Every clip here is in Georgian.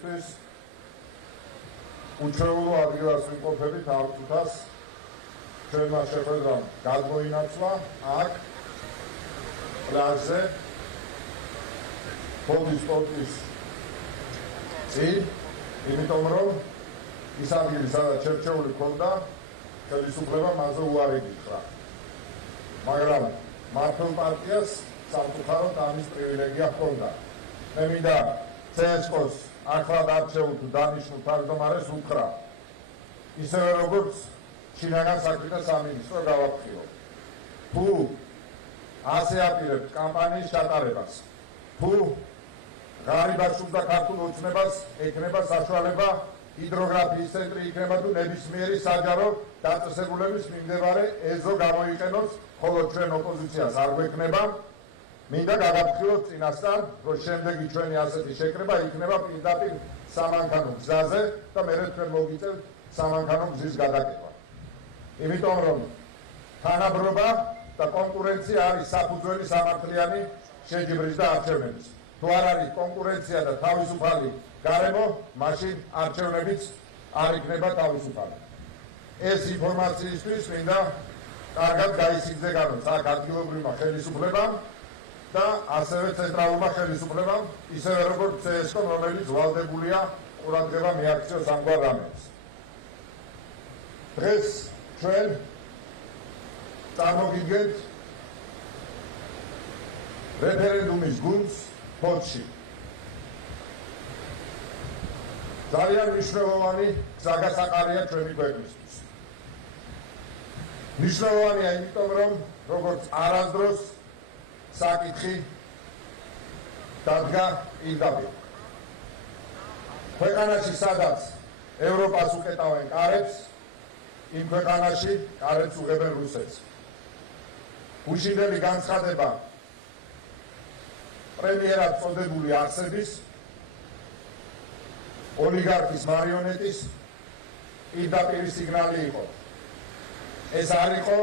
ჩვენისთვის უჩვეულო ადგილას ვიმყოფებით არწუთას ჩვენმა შეხვედრამ გადმოინაცვლა აქ პლაჟზე ბოდის სპორტის წინ, იმიტომ რომ ის ადგილი სადაც შერჩეული ჰქონდა ხელისუფლება მასზე უარი გითხრა, მაგრამ მართლ პარტიას სამწუხაროდ ამის პრივილეგია ჰქონდა. მე მინდა CSKO-ს ახლად არჩეულ თუ დანიშნულ თავმჯდომარეს უთხრა, ისევე როგორც შინაგან საქმეთა სამინისტრო გავაფრთხილო. თუ ასე აპირებთ კამპანიის ჩატარებას, თუ ღარიბაშვილს და ქართულ ოცნებას ექნება საშუალება ჰიდროგრაფიის ცენტრი იქნება თუ ნებისმიერი საჯარო დაწესებულების მიმდებარე ეზო გამოიყენოს, ხოლო ჩვენ ოპოზიციას არ გვექნება, მინდა გავაფრთხილოთ წინასწარ, რომ შემდეგი ჩვენი ასეთი შეკრება იქნება პირდაპირ სამანქანო გზაზე და მერე თქვენ მოგიწევთ სამანქანო გზის გადაკეთება. იმიტომ რომ თანაბრობა და კონკურენცია არის საფუძველი სამართლიანი შეჯიბრის და არჩევნების. თუ არ არის კონკურენცია და თავისუფალი გარემო, მაშინ არჩევნებიც არ იქნება თავისუფალი. ეს ინფორმაციისთვის მინდა კარგად გაისიგზეგანოთ აქ ადგილობრივმა ხელისუფლებამ და ასევე ცენტრალურმა ხელისუფლებამ, ისევე როგორც CSKO, რომელიც ვალდებულია ყურადღება მიაქციოს ამგვარ რამებს. დღეს ჩვენ წარმოგიდგენთ რეფერენდუმის გუნდს ფოთში. ძალიან მნიშვნელოვანი გზაგასაყარია ჩვენი ქვეყნისთვის. მნიშვნელოვანია იმიტომ, რომ როგორც არასდროს საკითხი დადგა პირდაპირ. ქვეყანაში, სადაც ევროპას უკეტავენ კარებს, იმ ქვეყანაში კარებს უღებენ რუსეთს. უშინდელი განცხადება პრემიერად წოდებული არსების, ოლიგარქის მარიონეტის პირდაპირი სიგნალი იყო. ეს არ იყო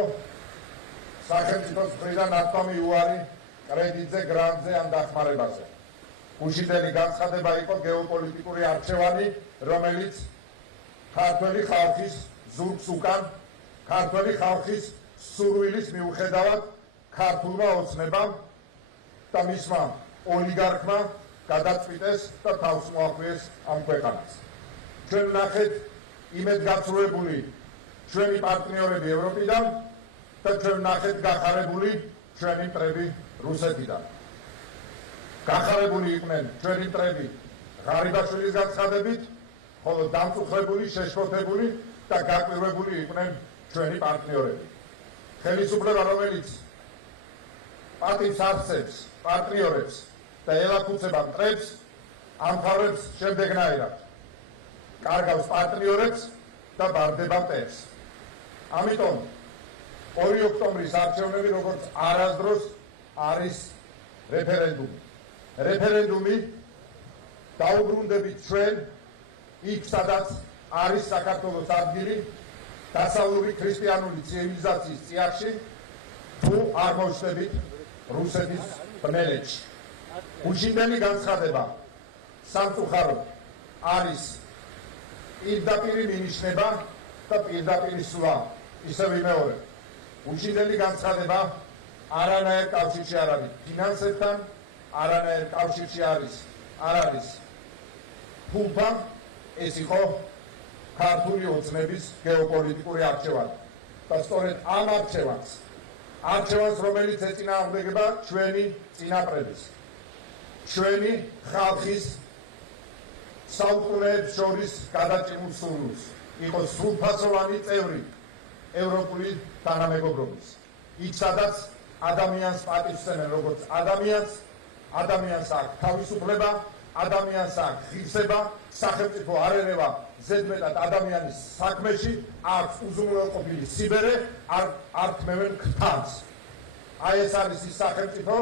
სახელმწიფოს მხრიდან ნათქვამი უარი კრედიტზე, გრანტზე ან დახმარებაზე. უშინდელი განცხადება იყო გეოპოლიტიკური არჩევანი, რომელიც ქართველი ხალხის ზურგს უკან, ქართველი ხალხის სურვილის მიუხედავად ქართულმა ოცნებამ და მისმა ოლიგარქმა გადაწყვიტეს და თავს მოახვიეს ამ ქვეყანას. ჩვენ ვნახეთ იმედგაცრუებული ჩვენი პარტნიორები ევროპიდან და ჩვენ ვნახეთ გახარებული ჩვენი მტრები რუსეთიდან. გახარებული იყვნენ ჩვენი მტრები ღარიბაშვილის განცხადებით, ხოლო დამწუხრებული, შეშფოთებული და გაკვირვებული იყვნენ ჩვენი პარტნიორები. ხელისუფლება, რომელიც პატივს არცევს პარტნიორებს და ელაქუცება მტრებს, ამთავრებს შემდეგნაირად: კარგავს პარტნიორებს და ბარდება მტერს. ამიტომ 2 ოქტომბრის არჩევნები როგორც არასდროს არის რეფერენდუმი. რეფერენდუმი დაუბრუნდებით ჩვენ იქ, სადაც არის საქართველოს ადგილი დასავლური ქრისტიანული ცივილიზაციის წიაღში, თუ არ მოშლებით რუსეთის ბნელეთში. უშინდელი განცხადება სამწუხაროდ არის პირდაპირი მინიშნება და პირდაპირი სვლა. ისევ ვიმეორებ, უშინდელი განცხადება არანაირ კავშირში არ არის ფინანსებთან, არანაირ კავშირში არ არის ფულთან. ეს იყო ქართული ოცნების გეოპოლიტიკური არჩევანი და სწორედ ამ არჩევანს, რომელიც ეწინააღმდეგება ჩვენი წინაპრების, ჩვენი ხალხის საუკუნეებს შორის გადაჭიმულ სურვილს, იყო სრულფასოვანი წევრი ევროპული თანამეგობრობის. იქ, სადაც ადამიანს პატივსცემენ როგორც ადამიანს აქვს თავისუფლება, ადამიანს აქვს ღირსება, სახელმწიფო არ ერევა ზედმეტად ადამიანის საქმეში, აქვს უზრუნველყოფილი სიბერე, არ თმევენ ქთამს. აი ეს არის ის სახელმწიფო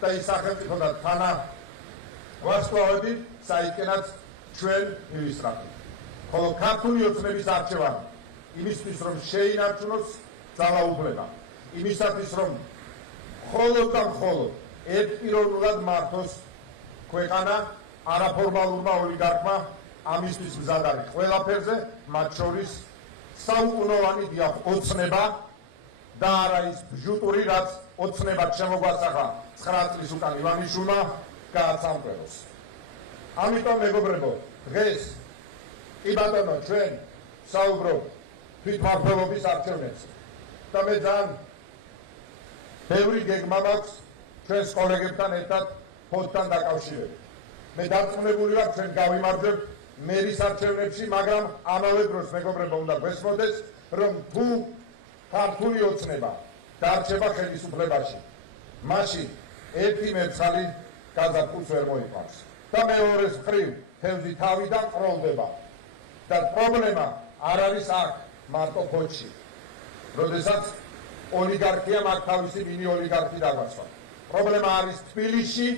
და ის სახელმწიფო და თანავარსკვლავები, საიდანაც ჩვენ მივისწრაფეთ. ხოლო ქართული ოცნების არჩევანი იმისთვის, რომ შეინარჩუნოს ძალაუფლება, იმისათვის, რომ მხოლოდ და მხოლოდ ერთპიროვნულად მართოს ქვეყანა არაფორმალურმა ოლიგარქმა ამისთვის მზად არის ყველაფერზე, მათ შორის საუკუნოვანი დიახ ოცნება და არა ის ბჟუტური, რაც ოცნებად შემოგვასახა 9 წლის უკან ივანიშვილმა გააცამკვიროს. ამიტომ მეგობრებო, დღეს კი ბატონო ჩვენ საუბრობთ თვითმმართველობის არჩევნებზე და მე ძალიან ბევრი გეგმა მაქვს ჩვენს კოლეგებთან ერთად ფონდთან დაკავშირებით. მე დარწმუნებული ვარ ჩვენ გავიმარჯვებთ მერის არჩევნებში, მაგრამ ამავე დროს მეგობრებო უნდა გვესმოდეს, რომ თუ ქართული ოცნება დარჩება ხელისუფლებაში, მაშინ ერთი მერცხალი გაზაფხულს ვერ მოიყვანს და მეორეს მხრივ თევზი თავიდან ყროლდება და პრობლემა არ არის აქ მარტო ფოთში, როდესაც ოლიგარქიამ აქ თავისი მინი ოლიგარქი დაგვასვა. პრობლემა არის თბილისში,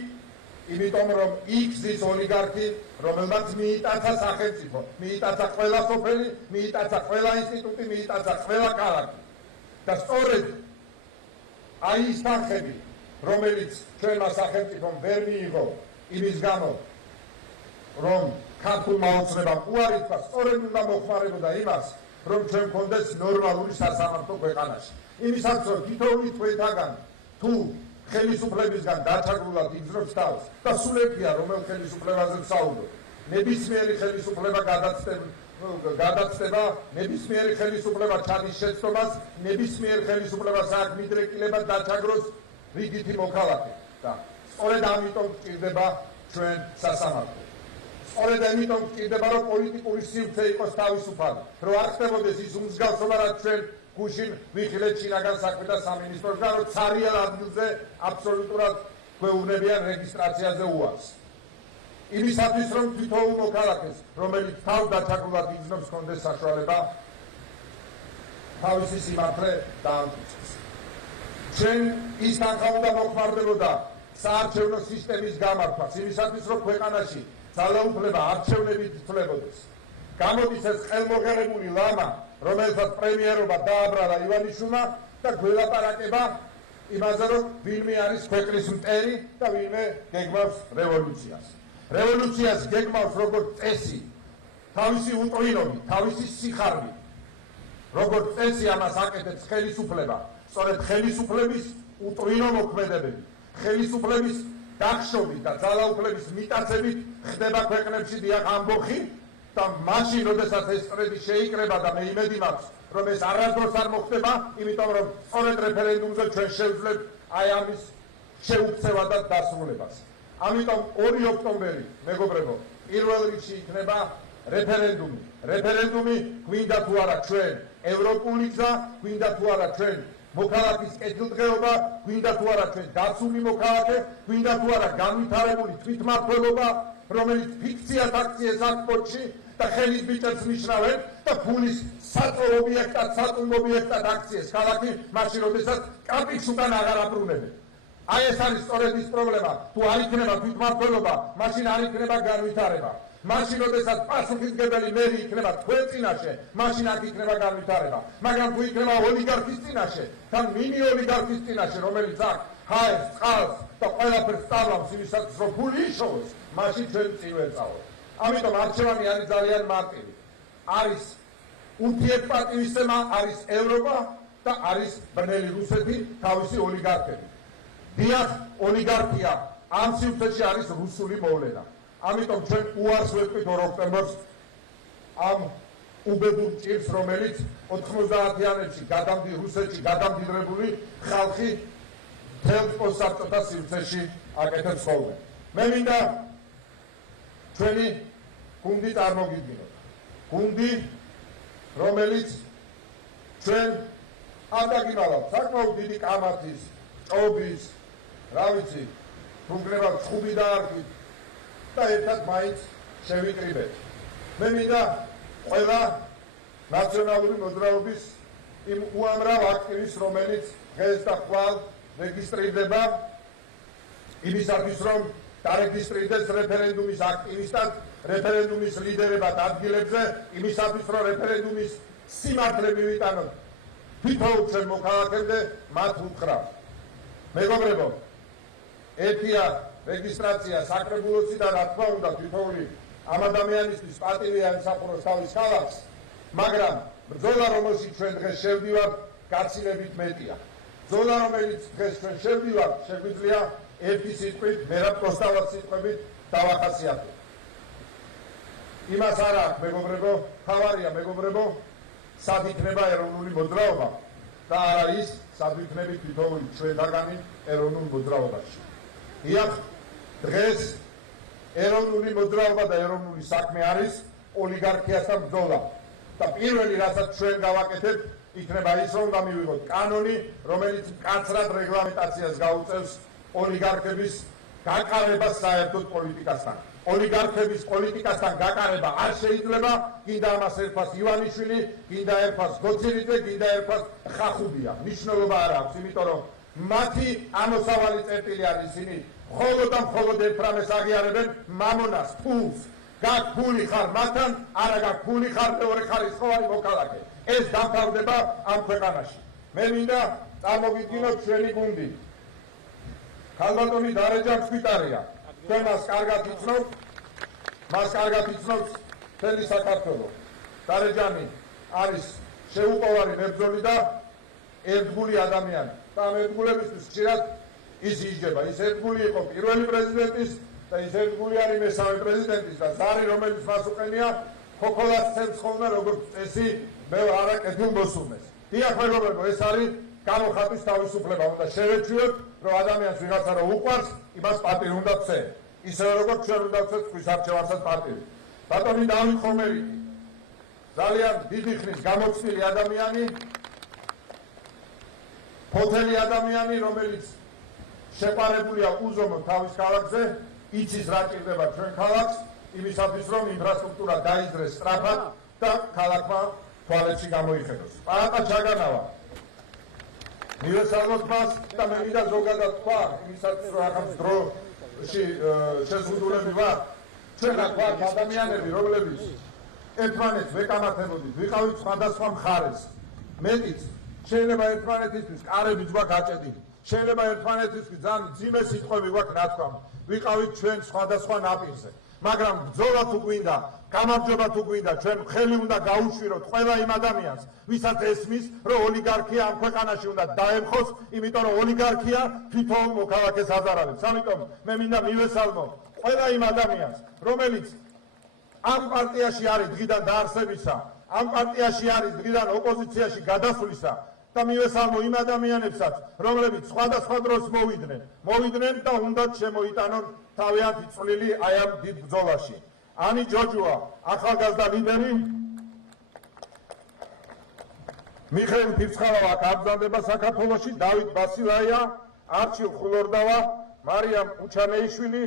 იმიტომ რომ იქ ზის ოლიგარქი, რომელმაც მიიტაცა სახელმწიფო, მიიტაცა ყველა სოფელი, მიიტაცა ყველა ინსტიტუტი, მიიტაცა ყველა ქალაქი. და სწორედ აი ის თანხები, რომელიც ჩვენმა სახელმწიფომ ვერ მიიღო იმის გამო, რომ ქართულმა ოცნებამ უარი თქვა, სწორედ უნდა მოხმარებოდა იმას, რომ ჩვენ გქონდეს ნორმალური სასამართლო ქვეყანაში. იმისაც რომ თითოეული თქვენთაგან თუ ხელისუფლებისგან დაჩაგრულად იგზნობს თავს და სულ ერთია რომელ ხელისუფლებაზე ვსაუბრობ. ნებისმიერი ხელისუფლება გადაცდება, ნებისმიერი ხელისუფლება ჩადის შეცდომას, ნებისმიერი ხელისუფლებას აქვს მიდრეკილება დაჩაგროს რიგითი მოქალაქე და სწორედ ამიტომ გჭირდება ჩვენ სასამართლო. სწორედ ამიტომ გჭირდება რომ პოლიტიკური სივრცე იყოს თავისუფალი, რომ არ ხდებოდეს ის უმსგავსობა, რაც ჩვენ გუშინ ვიხილეთ შინაგან საქმეთა სამინისტროსგან, რომ ცარიელ ადგილზე აბსოლუტურად გვეუბნებიან რეგისტრაციაზე უარს. იმისათვის რომ თითოეულ მოქალაქეს, რომელიც თავდაჩაგრულად იგრძნობს, ჰქონდეს საშუალება თავისი სიმართლე დაამტკიცოს. ჩვენ ის თანხა უნდა მოხმარდებოდა საარჩევნო სისტემის გამართვას, იმისათვის რომ ქვეყანაში ძალაუფლება არჩევნებით ითვლებოდეს. გამოდის ეს ხელმოღერებული ლამა, რომელსაც პრემიერობა დააბრალა ივანიშვილმა და გველაპარაკება იმაზე, რომ ვინმე არის ქვეყნის მტერი და ვინმე გეგმავს რევოლუციას. რევოლუციას გეგმავს როგორც წესი, თავისი უტრინობით, თავისი სიხარბით. როგორც წესი ამას აკეთებს ხელისუფლება, სწორედ ხელისუფლების უტრინო მოქმედებები, ხელისუფლების დახშობით და ძალაუფლების მიტაცებით ხდება ქვეყნებში დიახ ამბოხი და მაშინ, როდესაც ეს ტრენდი შეიკრება და მე იმედი მაქვს, რომ ეს არასდროს არ მოხდება, იმიტომ რომ სწორედ რეფერენდუმზე ჩვენ შევძლებთ აი ამის შეუქცევა და დასრულებას. ამიტომ 2 ოქტომბერი, მეგობრებო, პირველ რიგში იქნება რეფერენდუმი. რეფერენდუმი გვინდა თუ არა ჩვენ ევროპული გზა, გვინდა თუ არა ჩვენ მოქალაქის კეთილდღეობა, გვინდა თუ არა ჩვენ დაცული მოქალაქე, გვინდა თუ არა განვითარებული თვითმმართველობა, რომელიც ფიქციას აქციეს აქვს პორტში და ხელის ბიჭებს ნიშნავენ და ფულის საწოლ ობიექტად, საწულ ობიექტად აქციეს ქალაქი, მაშინ როდესაც კაპიქს უკან აღარ აბრუნებენ. აი ეს არის სწორედ ის პრობლემა, თუ არ იქნება თვითმმართველობა, მაშინ არ იქნება განვითარება. მაშინ როდესაც პასუხისმგებელი მერი იქნება თქვენ წინაშე, მაშინ აქ იქნება განვითარება. მაგრამ თუ იქნება ოლიგარქის წინაშე, თან მინი ოლიგარქის წინაშე, რომელიც აქ ჰაერს, წყალს და ყველაფერს სწავლობს იმისაც, რომ ფული იშოვოს, მაშინ ჩვენ წინ ვერ წავთ. ამიტომ არჩევანი არის ძალიან მარტივი. არის ურთიერთპატივისცემა, არის ევროპა და არის ბნელი რუსეთი თავისი ოლიგარქები. დიახ, ოლიგარქია ამ სივრცეში არის რუსული მოვლენა. ამიტომ ჩვენ უარს ვეთქვით 2 ოქტომბერს ამ უბედურ ჭირს, რომელიც 90-იანებში რუსეთში გადამდიდრებული ხალხი მთელ პოსტსაბჭოთა სივრცეში აკეთებს ხოლმე. მე მინდა ჩვენი გუნდი წარმოგიდგინოთ. გუნდი, რომელიც ჩვენ აკაგიმალავთ საკმაოდ დიდი კამათის, ჭობის, რა ვიცი, რუგლებად ხუბი დაარქვით და ერთად მაინც შევიკრიბეთ. მე მინდა ყველა ნაციონალური მოძრაობის იმ უამრავ აქტივის, რომელიც დღეს და ხვალ რეგისტრირდება იმისათვის, რომ დარეგისტრირდეს რეფერენდუმის აქტივისტად, რეფერენდუმის ლიდერებად ადგილებზე, იმისათვის, რომ რეფერენდუმის სიმართლე მივიტანოთ თითოეულ ჩვენ მოქალაქემდე მათ უთხრა. მეგობრებო, ერთია რეგისტრაცია საკრებულოსი და რა თქმა უნდა თითოეული ამ ადამიანისთვის პატივია ემსახუროს თავის ქალაქს, მაგრამ ბრძოლა, რომელშიც ჩვენ დღეს შევდივართ, გაცილებით მეტია. ბრძოლა, რომელიც დღეს ჩვენ შევდივართ, შეგვიძლია ერთი სიტყვით, მერაბ კოსტავას სიტყვებით დავახასიათოთ. იმას არ აქვს, მეგობრებო, თავარია, მეგობრებო, სად იქნება ეროვნული მოძრაობა და არა ის, სად ვიქნებით თითოეული ჩვენთაგანი ეროვნულ მოძრაობაში. დიახ, დღეს ეროვნული მოძრაობა და ეროვნული საქმე არის ოლიგარქიასთან ბრძოლა და პირველი, რასაც ჩვენ გავაკეთებთ, იქნება ის, რომ გამივიღოთ კანონი, რომელიც მკაცრად რეგლამენტაციას გაუწევს ოლიგარქების გაკარებას საერთოდ პოლიტიკასთან. ოლიგარქების პოლიტიკასთან გაკარება არ შეიძლება, გინდა ამას ერქვას ივანიშვილი, გინდა ერქვას გოძირიძე, გინდა ერქვას ხახუბია. მნიშვნელობა არ აქვს, იმიტომ რომ მათი ამოსავალი წერტილი არის ისინი მხოლოდ და მხოლოდ ერთ რამეს აღიარებენ, მამონას, ფულს. გაქვს ფული ხარ მათთან, არა გაქვს ფული ხარ მეორე ხარისხოვანი მოქალაქე. ეს დამთავრდება ამ ქვეყანაში. მე მინდა წარმოგიდგინოთ ჩვენი გუნდი. ქალბატონი დარეჯა მშვიდარია. ჩვენ მას კარგად იცნობთ, მას კარგად იცნობს მთელი საქართველო. დარეჯანი არის შეუპოვარი მებრძოლი და ერთგული ადამიანი. და ამ ერთგულებისთვის ხშირად ის იჯდება. ის ერთგული იყო პირველი პრეზიდენტის და ის ერთგული არის მესამე პრეზიდენტის და ზარი, რომელიც მას უყენია, ქოქოლას ცემს ხოლმე როგორც წესი ბევრ არაკეთილ მოსურნეს. დიახ, მეგობრებო, ეს არის გამოხატვის თავისუფლება. უნდა შევეჩვიოთ, რომ ადამიანს ვიღაცა რო უყვარს, იმას პატივი უნდა ვცე. ისევე როგორც ჩვენ უნდა ვცეთ თქვის არჩევანსაც პატივი. ბატონი დავით ხომერიკი, ძალიან დიდი ხნის გამოცდილი ადამიანი, ფოთელი ადამიანი, რომელიც შეყარებულია უზომოდ თავის ქალაქზე, იცის რა ჭირდება ჩვენ ქალაქს, იმისათვის რომ ინფრასტრუქტურა დაიძრეს სწრაფად და ქალაქმა თვალებში გამოიხედოს. პაატა ჩაგანავა. მივესალმოთ მას და მე მინდა ზოგადად თქვა, იმისათვის რომ ახალ დროში შეზღუდულები ვართ. ჩვენ აქ ვართ ადამიანები, რომლებიც ერთმანეთს ვეკამათებოდით, ვიყავით სხვადასხვა მხარეს. მეტიც შეიძლება ერთმანეთისთვის კარები ჯვა გაჭედილი. შეიძლება ერთმანეთისთვის ძალიან მძიმე სიტყვები გვაქვს რა თქვა. ვიყავით ჩვენ სხვადასხვა ნაპირზე. მაგრამ ბრძოლა თუ გვინდა, გამარჯვება თუ გვინდა, ჩვენ ხელი უნდა გაუშვიროთ ყველა იმ ადამიანს, ვისაც ესმის, რომ ოლიგარქია ამ ქვეყანაში უნდა დაემხოს, იმიტომ რომ ოლიგარქია თვითონ მოქალაქეს აზარავებს. ამიტომ მე მინდა მივესალმო ყველა იმ ადამიანს, რომელიც ამ პარტიაში არის დღიდან დაარსებისა, ამ პარტიაში არის დღიდან ოპოზიციაში გადასვლისა და მივესალმო იმ ადამიანებსაც, რომლებიც სხვადასხვა დროს მოვიდნენ და უნდათ შემოიტანონ თავიანთი წვლილი აი ამ დიდ ბრძოლაში. ანი ჯოჯუა, ახალგაზრდა ლიდერი, მიხეილ ფირცხალავა აბზარდება საქართველოში, დავით ბასილაია, არჩილ ხულორდავა, მარიამ უჩანეიშვილი,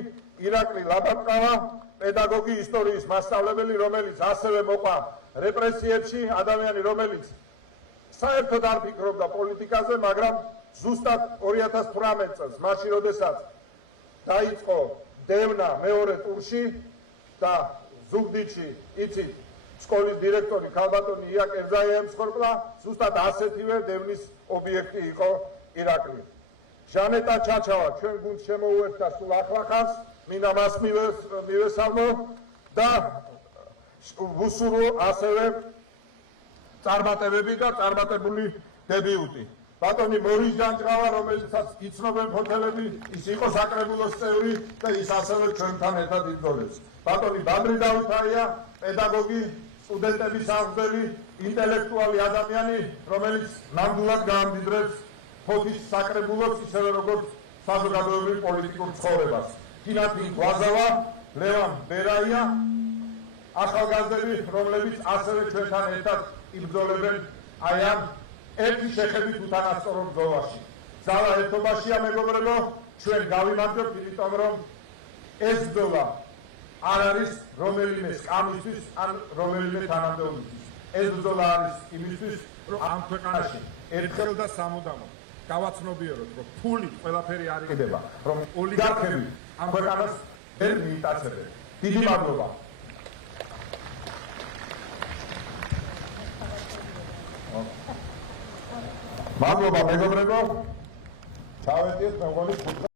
ირაკლი ლაბაკავა, პედაგოგი, ისტორიის მასწავლებელი, რომელიც ასევე მოყვა რეპრესიებში, ადამიანი, რომელიც საერთოდ არ ფიქრობდა პოლიტიკაზე, მაგრამ ზუსტად 2018 წელს, მაშინ როდესაც დაიწყო დევნა მეორე ტურში და ზუგდიდში იცით სკოლის დირექტორი ქალბატონი იაკ ერზაია ემსხვერპლა, ზუსტად ასეთივე დევნის ობიექტი იყო ირაკლი. ჟანეტა ჩაჩავა ჩვენ გუნდს შემოუერთდა სულ ახლახანს, მინდა მას მივესალმო და ვუსურვო ასევე წარმატებები და წარმატებული დებიუტი. ბატონი მორის ჯანჯღავა, რომელიცაც იცნობენ ფოთელები, ის იყო საკრებულოს წევრი და ის ასევე ჩვენთან ერთად იბრძოლებს. ბატონი ბადრი დავითარია, პედაგოგი, სტუდენტების აღზრდელი, ინტელექტუალი ადამიანი, რომელიც ნამდვილად გაამდიდრებს ფოთის საკრებულოს, ისევე როგორც საზოგადოებრივ პოლიტიკურ ცხოვრებას. თინათინ გვაზავა, ლევან ბერაია, ახალგაზრდები, რომლებიც ასევე ჩვენთან ერთად იბრძოლებენ აი ამ ერთი შეხებით უთანასწორო ბრძოლაში. ძალა ერთობაშია, მეგობრებო, ჩვენ გავიმარჯვებთ, იმიტომ რომ ეს ბრძოლა არ არის რომელიმე სკამისთვის ან რომელიმე თანამდებობისთვის. ეს ბრძოლა არის იმისთვის, რომ ამ ქვეყანაში ერთხელ და სამუდამოდ გავაცნობიეროთ, რომ ფული ყველაფერი არ იქნება, რომ ოლიგარქები ამ ქვეყანას ვერ მიიტაცებენ. დიდი მადლობა. მადლობა, მეგობრებო. ჩავედიეთ, მე მგონი